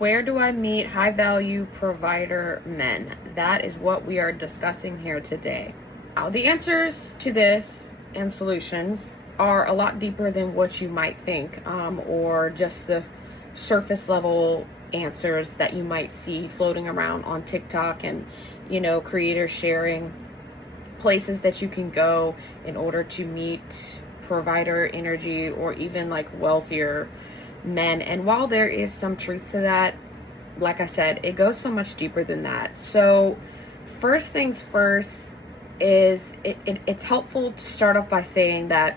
Where do I meet high value provider men? That is what we are discussing here today. Now, the answers to this and solutions are a lot deeper than what you might think, or just the surface level answers that you might see floating around on TikTok and, creators sharing places that you can go in order to meet provider energy or even like wealthier men. And while there is some truth to that, like I said, it goes so much deeper than that. So first things first is it's helpful to start off by saying that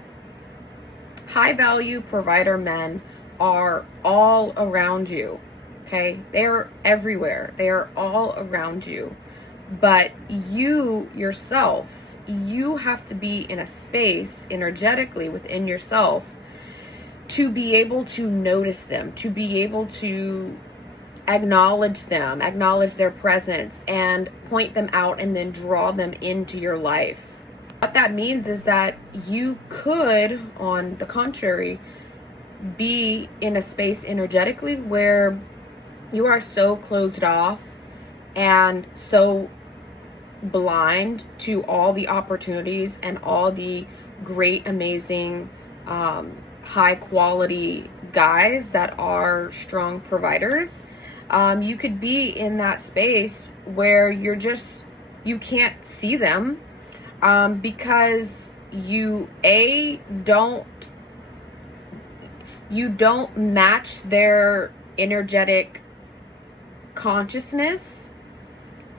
high value provider men are all around you. Okay, they're everywhere, they are all around you, but you yourself, you have to be in a space energetically within yourself to be able to notice them, to be able to acknowledge them, acknowledge their presence, and point them out and then draw them into your life. What that means is that you could, on the contrary, be in a space energetically where you are so closed off and so blind to all the opportunities and all the great, amazing, high quality guys that are strong providers. You could be in that space where you can't see them, because you don't match their energetic consciousness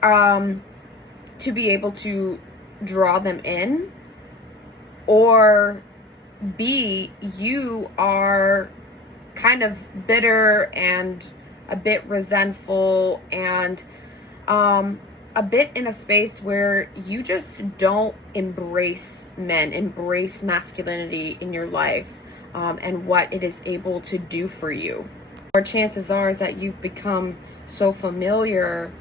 to be able to draw them in, or B, you are kind of bitter and a bit resentful and a bit in a space where you just don't embrace men, embrace masculinity in your life, and what it is able to do for you. Or chances are is that you've become so familiar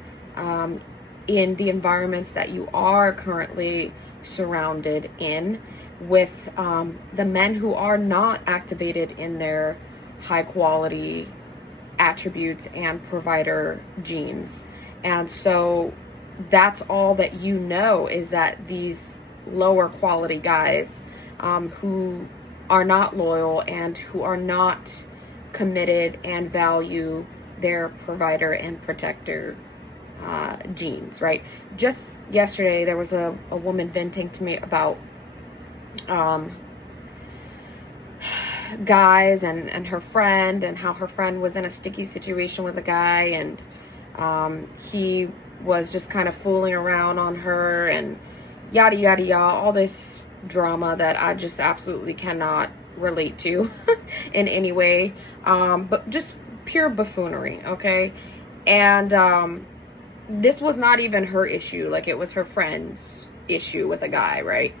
in the environments that you are currently surrounded in with the men who are not activated in their high quality attributes and provider genes. And so that's all that you know, is that these lower quality guys who are not loyal and who are not committed and value their provider and protector genes, right? Just yesterday there was a woman venting to me about guys and her friend, and how her friend was in a sticky situation with a guy, and he was just kind of fooling around on her and yada yada yada, all this drama that I just absolutely cannot relate to in any way, but just pure buffoonery, okay? And this was not even her issue, like it was her friend's issue with a guy, right?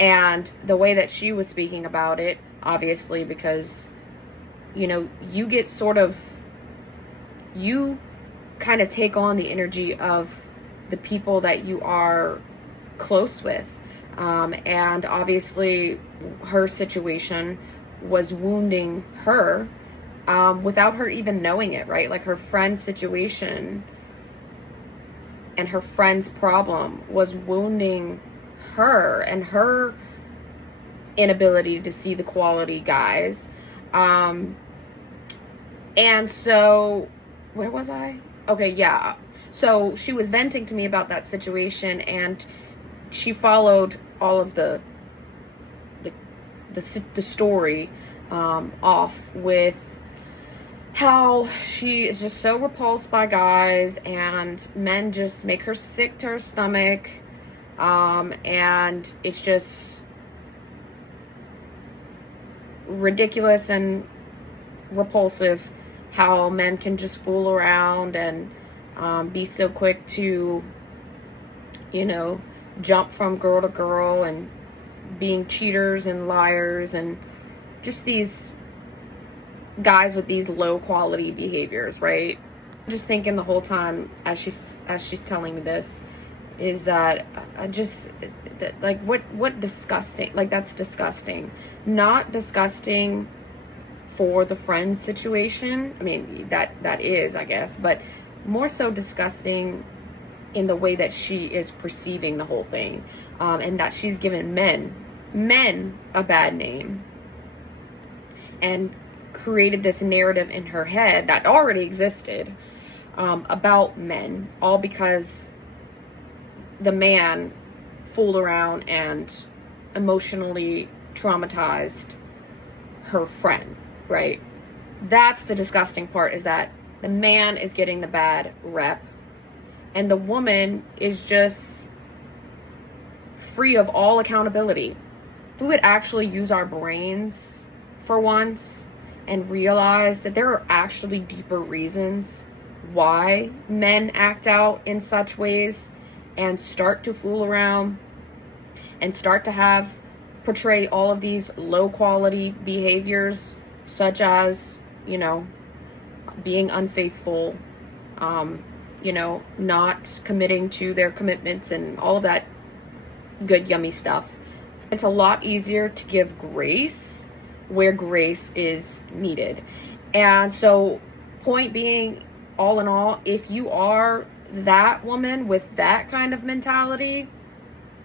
And the way that she was speaking about it, obviously, because you get you kind of take on the energy of the people that you are close with, and obviously her situation was wounding her without her even knowing it, right? Like her friend's situation and her friend's problem was wounding her and her inability to see the quality guys. And so where was I? Okay, yeah. So she was venting to me about that situation, and she followed all of the story off with how she is just so repulsed by guys, and men just make her sick to her stomach, and it's just ridiculous and repulsive how men can just fool around and be so quick to jump from girl to girl and being cheaters and liars, and just these guys with these low quality behaviors, right? Just thinking the whole time as she's telling me this is that like what disgusting, like that's disgusting. Not disgusting for the friends situation. I mean, that is, I guess, but more so disgusting in the way that she is perceiving the whole thing, and that she's given men a bad name and created this narrative in her head that already existed about men, all because the man fooled around and emotionally traumatized her friend, right? That's the disgusting part, is that the man is getting the bad rep and the woman is just free of all accountability. If we would actually use our brains for once and realize that there are actually deeper reasons why men act out in such ways and start to fool around and start to portray all of these low quality behaviors, such as, being unfaithful, not committing to their commitments and all of that good, yummy stuff. It's a lot easier to give grace where grace is needed. And so, point being, all in all, if you are that woman with that kind of mentality,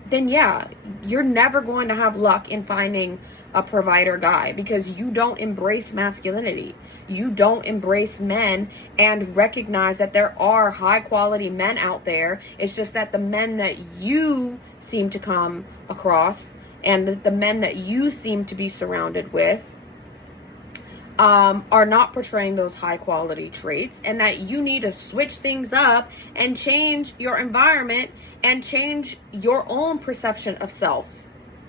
then yeah, you're never going to have luck in finding a provider guy, because you don't embrace masculinity. You don't embrace men and recognize that there are high quality men out there. It's just that the men that you seem to come across and the men that you seem to be surrounded with are not portraying those high quality traits, and that you need to switch things up and change your environment and change your own perception of self.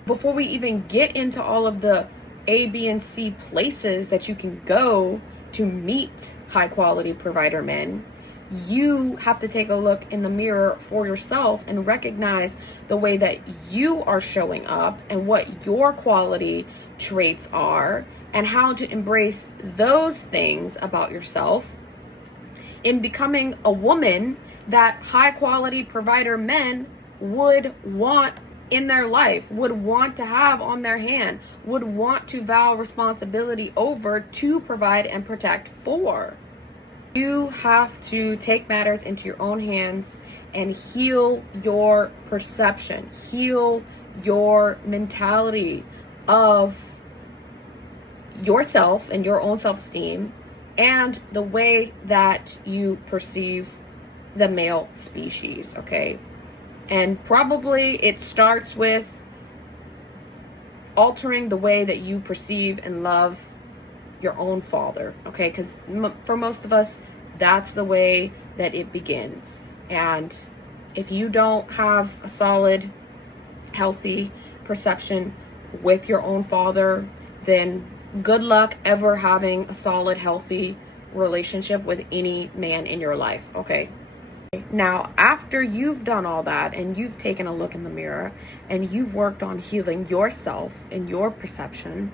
Before we even get into all of the A, B, and C places that you can go to meet high quality provider men, you have to take a look in the mirror for yourself and recognize the way that you are showing up and what your quality traits are, and how to embrace those things about yourself in becoming a woman that high quality provider men would want in their life, would want to have on their hand, would want to vow responsibility over to provide and protect for. You have to take matters into your own hands and heal your perception, heal your mentality of yourself and your own self-esteem and the way that you perceive the male species, okay? And probably it starts with altering the way that you perceive and love your own father, okay? Because for most of us, that's the way that it begins. And if you don't have a solid, healthy perception with your own father, then good luck ever having a solid, healthy relationship with any man in your life, okay? Now, after you've done all that and you've taken a look in the mirror and you've worked on healing yourself and your perception,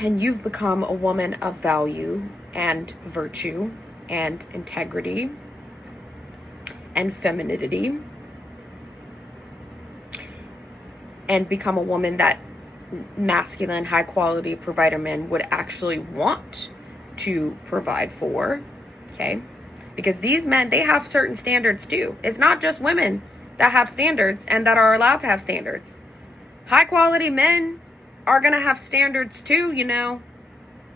and you've become a woman of value and virtue and integrity and femininity, and become a woman that masculine, high quality provider men would actually want to provide for, okay? Because these men, they have certain standards too. It's not just women that have standards and that are allowed to have standards. High quality men are gonna have standards too,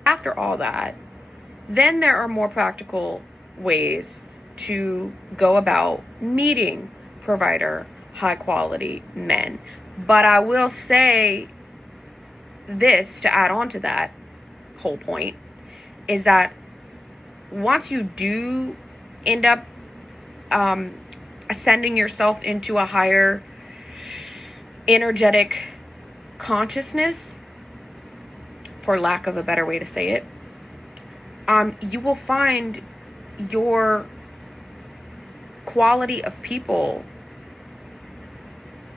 After all that, then there are more practical ways to go about meeting provider, high quality men. But I will say this to add on to that whole point, is that once you do end up ascending yourself into a higher energetic consciousness, for lack of a better way to say it, you will find your quality of people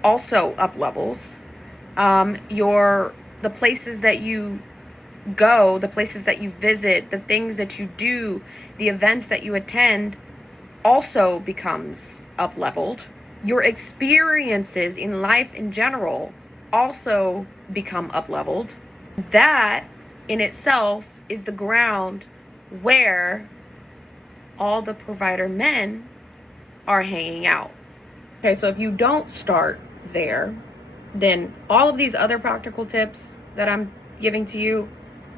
also up levels. The places that you go, the places that you visit, the things that you do, the events that you attend also becomes up leveled. Your experiences in life in general also become up leveled. That in itself is the ground where all the provider men are hanging out. Okay, so if you don't start there, then all of these other practical tips that I'm giving to you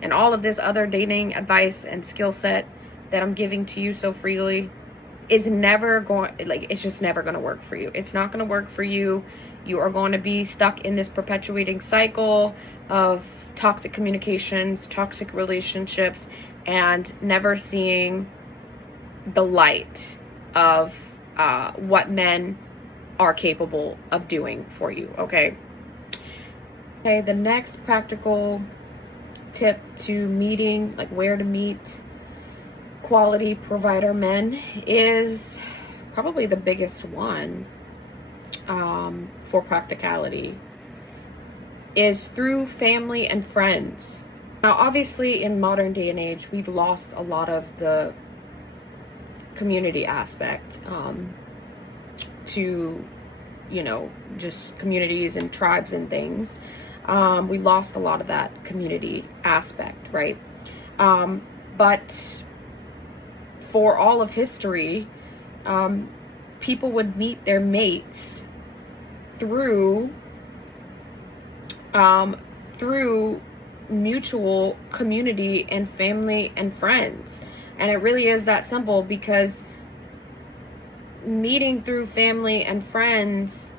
and all of this other dating advice and skill set that I'm giving to you so freely is never going, like, it's just never going to work for you. It's not going to work for you. You are going to be stuck in this perpetuating cycle of toxic communications, toxic relationships, and never seeing the light of what men are capable of doing for you. Okay, the next practical tip to meeting, like where to meet quality provider men, is probably the biggest one for practicality, is through family and friends. Now, obviously, in modern day and age, we've lost a lot of the community aspect to, you know, just communities and tribes and things. We lost a lot of that community aspect, right? But for all of history, people would meet their mates through mutual community and family and friends. And it really is that simple, because meeting through family and friends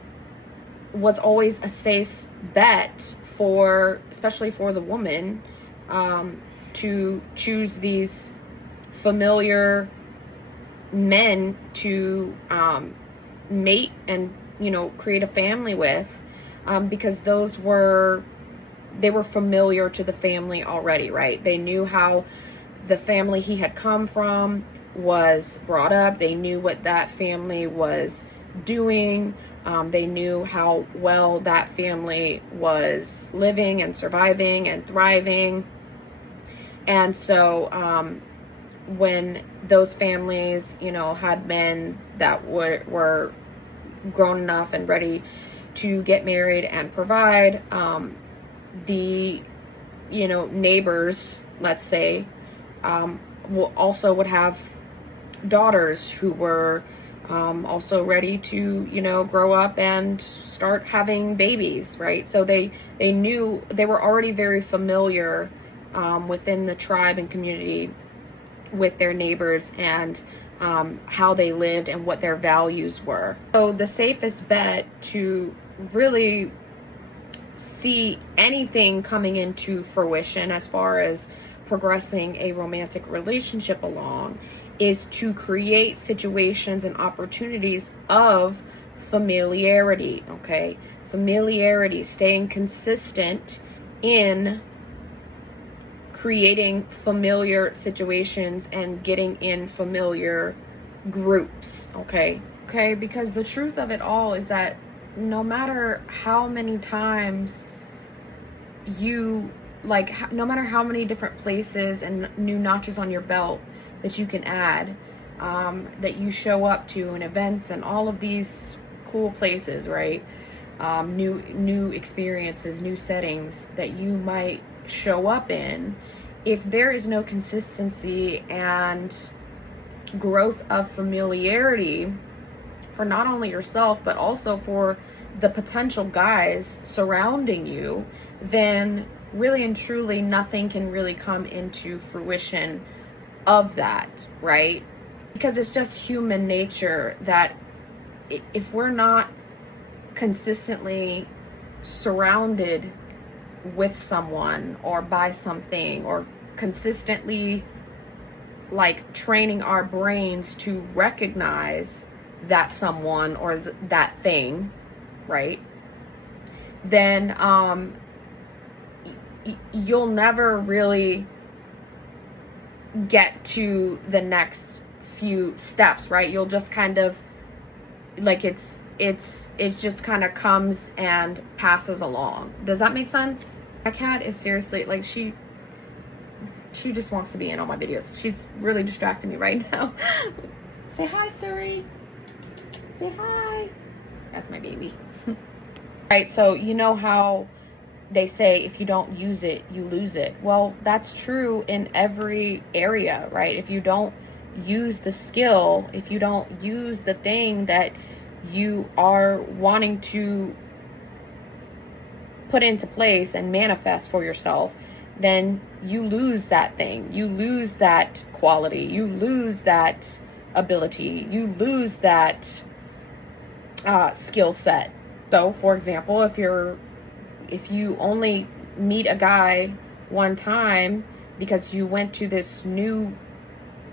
was always a safe bet for, especially for the woman, to choose these familiar men to mate and, you know, create a family with, because they were familiar to the family already, right? They knew how the family he had come from was brought up. They knew what that family was doing. They knew how well that family was living and surviving and thriving. And so when those families, you know, had men that were grown enough and ready to get married and provide, the, you know, neighbors, let's say, would have daughters who were also ready to, you know, grow up and start having babies, right? So they knew, they were already very familiar within the tribe and community with their neighbors and how they lived and what their values were. So the safest bet to really see anything coming into fruition as far as progressing a romantic relationship along is to create situations and opportunities of familiarity. Okay, familiarity, staying consistent in creating familiar situations and getting in familiar groups. Okay, because the truth of it all is that no matter how many times you, like, no matter how many different places and new notches on your belt that you can add, that you show up to, and events and all of these cool places, right? New experiences, new settings that you might show up in, if there is no consistency and growth of familiarity for not only yourself but also for the potential guys surrounding you, then really and truly nothing can really come into fruition of that, right? Because it's just human nature that if we're not consistently surrounded with someone or by something, or consistently, like, training our brains to recognize that someone or that thing, right, then you'll never really get to the next few steps, right? You'll just kind of, like, it's just kind of comes and passes along. Does that make sense? My cat is seriously, like, she just wants to be in all my videos. She's really distracting me right now. Say hi, Suri. Say hi. That's my baby. Right, so you know how they say if you don't use it, you lose it. Well, that's true in every area, right? If you don't use the skill, if you don't use the thing that you are wanting to put into place and manifest for yourself, then you lose that thing. You lose that quality. You lose that ability. You lose that skill set. So, for example, if you only meet a guy one time because you went to this new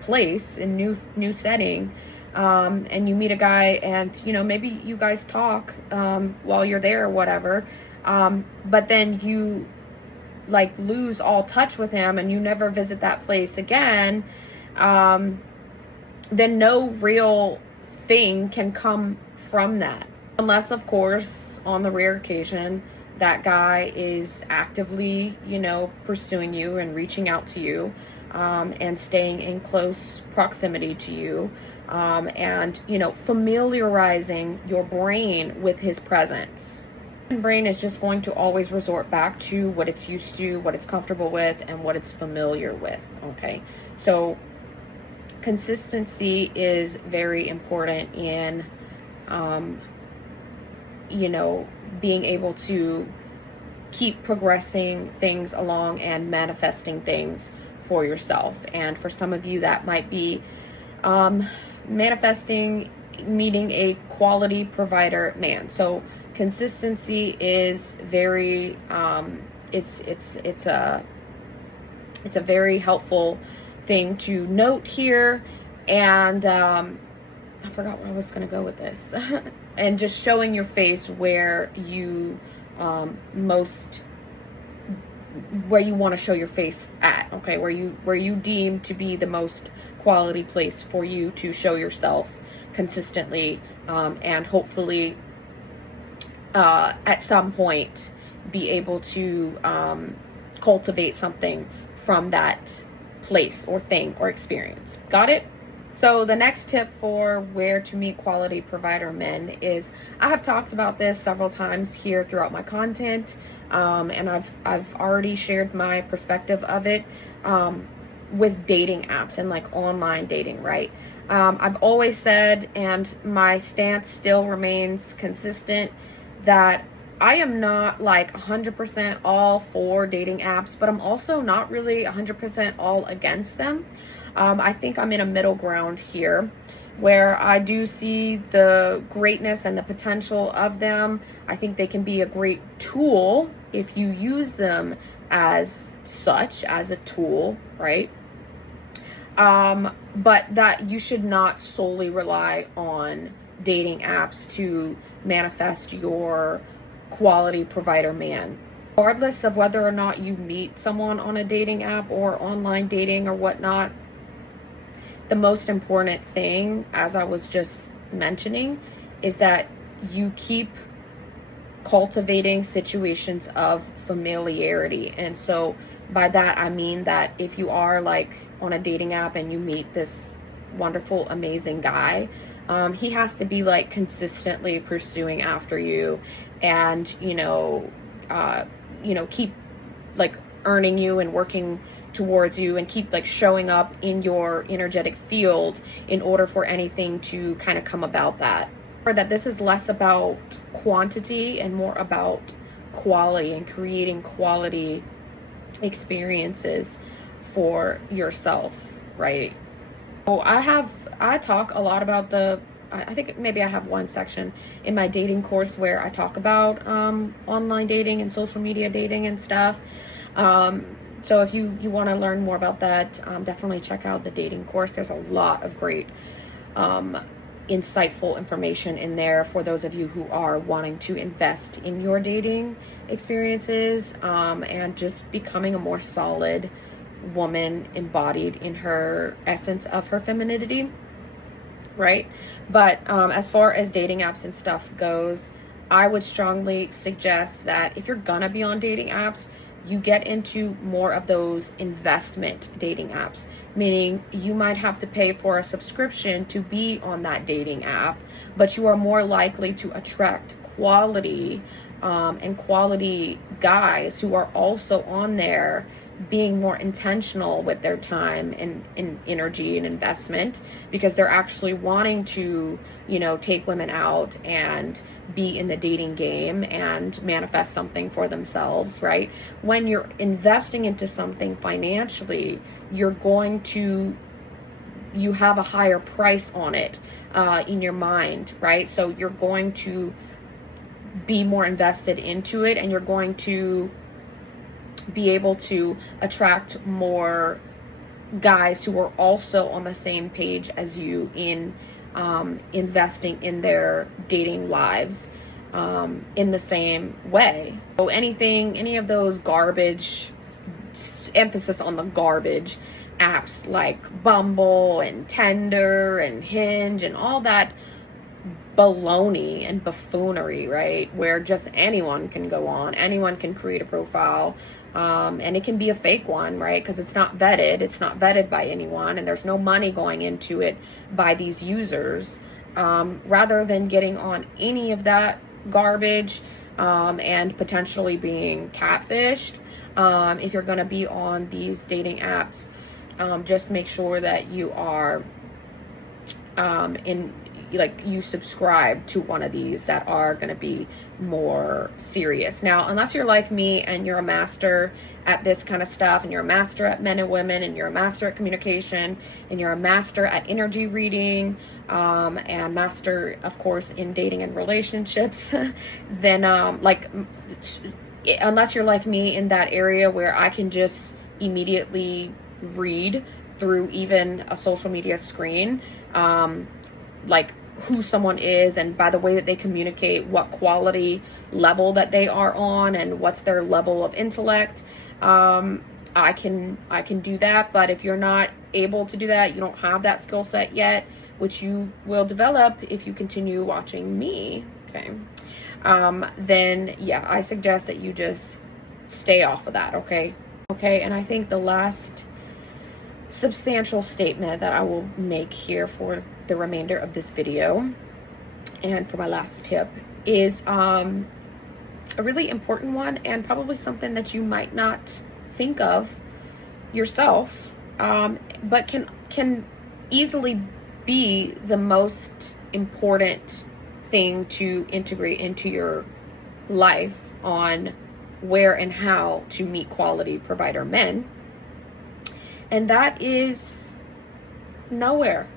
place and new setting, and you meet a guy and maybe you guys talk while you're there or whatever, but then you like lose all touch with him and you never visit that place again, then no real thing can come from that, unless of course on the rare occasion that guy is actively pursuing you and reaching out to you, and staying in close proximity to you, and familiarizing your brain with his presence. The brain is just going to always resort back to what it's used to, what it's comfortable with, and what it's familiar with. Okay, so consistency is very important in being able to keep progressing things along and manifesting things for yourself. And for some of you, that might be manifesting meeting a quality provider man. So consistency is very it's a very helpful thing to note here. And I forgot where I was going to go with this. And just showing your face where you where you want to show your face at, okay, where you deem to be the most quality place for you to show yourself consistently, and hopefully at some point be able to cultivate something from that place or thing or experience. Got it? So the next tip for where to meet quality provider men is, I have talked about this several times here throughout my content, and I've already shared my perspective of it with dating apps and like online dating, right? I've always said, and my stance still remains consistent, that I am not like 100% all for dating apps, but I'm also not really 100% all against them. I think I'm in a middle ground here, where I do see the greatness and the potential of them. I think they can be a great tool if you use them as such, as a tool, right? But that you should not solely rely on dating apps to manifest your quality provider man. Regardless of whether or not you meet someone on a dating app or online dating or whatnot, the most important thing, as I was just mentioning, is that you keep cultivating situations of familiarity. And so by that, I mean that if you are like on a dating app and you meet this wonderful, amazing guy, he has to be like consistently pursuing after you, and keep like earning you and working towards you, and keep like showing up in your energetic field in order for anything to kind of come about that. Or that this is less about quantity and more about quality, and creating quality experiences for yourself, right? So I talk a lot about I think maybe I have one section in my dating course where I talk about online dating and social media dating and stuff. So if you want to learn more about that, definitely check out the dating course. There's a lot of great insightful information in there for those of you who are wanting to invest in your dating experiences, and just becoming a more solid woman embodied in her essence of her femininity, right? But as far as dating apps and stuff goes, I would strongly suggest that if you're gonna be on dating apps, you get into more of those investment dating apps, meaning you might have to pay for a subscription to be on that dating app, but you are more likely to attract quality and quality guys who are also on there being more intentional with their time and energy and investment, because they're actually wanting to, take women out and be in the dating game and manifest something for themselves, right? When you're investing into something financially, you have a higher price on it in your mind, right? So you're going to be more invested into it, and you're going to be able to attract more guys who are also on the same page as you in investing in their dating lives in the same way. So any of those garbage, emphasis on the garbage apps like Bumble and Tinder and Hinge and all that baloney and buffoonery, right? Where just anyone can go on, anyone can create a profile, and it can be a fake one, right? Because it's not vetted by anyone, and there's no money going into it by these users. Rather than getting on any of that garbage and potentially being catfished, if you're going to be on these dating apps, just make sure that you are you subscribe to one of these that are going to be more serious. Now, unless you're like me and you're a master at this kind of stuff, and you're a master at men and women, and you're a master at communication, and you're a master at energy reading, and master, of course, in dating and relationships, then unless you're like me in that area where I can just immediately read through even a social media screen, who someone is, and by the way that they communicate, what quality level that they are on, and what's their level of intellect. I can do that. But if you're not able to do that, you don't have that skill set yet, which you will develop if you continue watching me, okay, then yeah, I suggest that you just stay off of that, okay? And I think the last substantial statement that I will make here for the remainder of this video, and for my last tip, is a really important one, and probably something that you might not think of yourself, but can easily be the most important thing to integrate into your life on where and how to meet quality provider men. And that is nowhere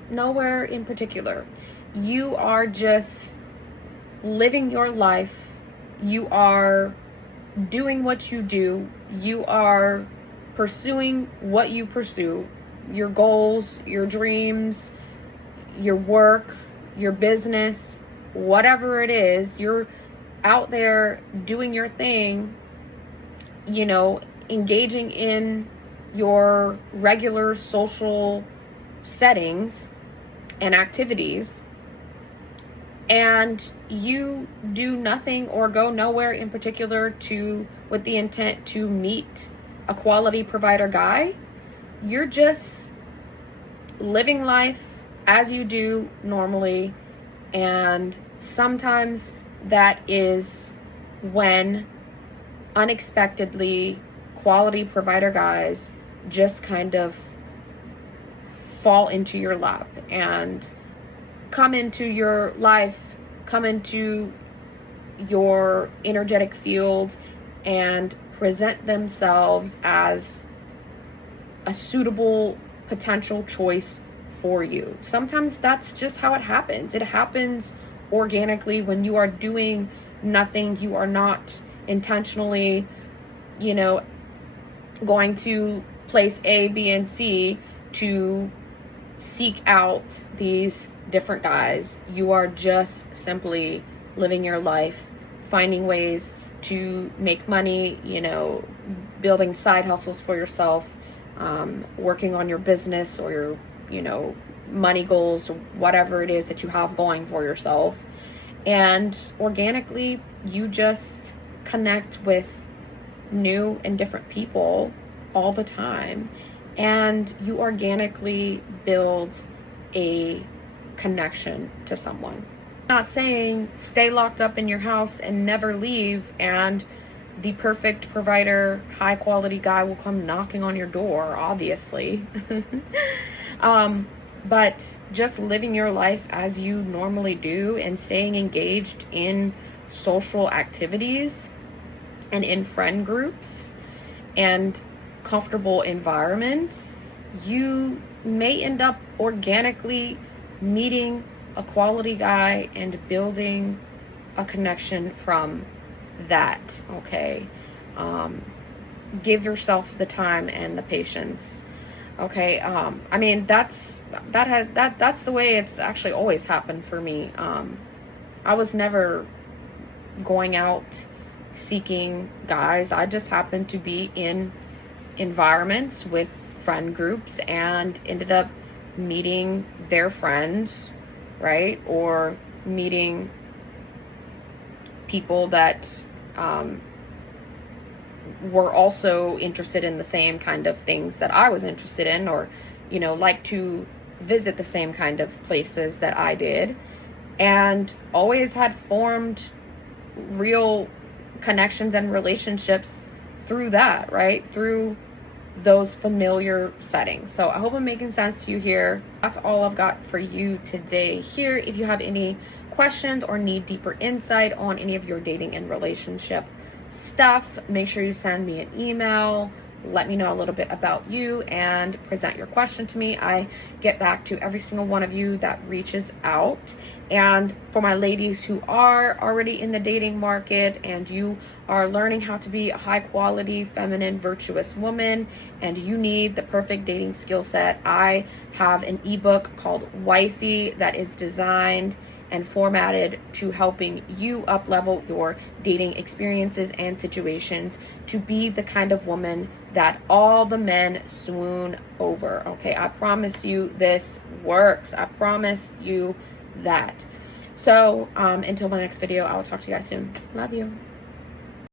in particular. You are just living your life. You are doing what you do. You are pursuing what you pursue, your goals, your dreams, your work, your business, whatever it is. You're out there doing your thing, engaging in your regular social settings and activities, and you do nothing or go nowhere in particular with the intent to meet a quality provider guy. You're just living life as you do normally, and sometimes that is when unexpectedly quality provider guys just kind of fall into your lap and come into your life, come into your energetic field, and present themselves as a suitable potential choice for you. Sometimes that's just how it happens. It happens organically when you are doing nothing. You are not intentionally, going to place A, B, and C to seek out these different guys. You are just simply living your life, finding ways to make money, building side hustles for yourself, working on your business or your, money goals, whatever it is that you have going for yourself. And organically, you just connect with new and different people all the time, and you organically build a connection to someone. Not saying stay locked up in your house and never leave and the perfect provider, high quality guy will come knocking on your door, obviously. But just living your life as you normally do and staying engaged in social activities and in friend groups and comfortable environments, you may end up organically meeting a quality guy and building a connection from that. Okay, give yourself the time and the patience. Okay, I mean that's the way it's actually always happened for me. I was never going out seeking guys. I just happened to be in environments with friend groups and ended up meeting their friends, right? Or meeting people that were also interested in the same kind of things that I was interested in, or, you know, like to visit the same kind of places that I did, and always had formed real connections and relationships through that, right? Through those familiar settings. So I hope I'm making sense to you here. That's all I've got for you today here. If you have any questions or need deeper insight on any of your dating and relationship stuff, make sure you send me an email. Let me know a little bit about you and present your question to me. I get back to every single one of you that reaches out. And for my ladies who are already in the dating market and you are learning how to be a high quality, feminine, virtuous woman, and you need the perfect dating skill set, I have an ebook called WIFEY that is designed and formatted to helping you up level your dating experiences and situations to be the kind of woman that all the men swoon over. Okay, I promise you this works. I promise you that. So until my next video, I will talk to you guys soon. Love you.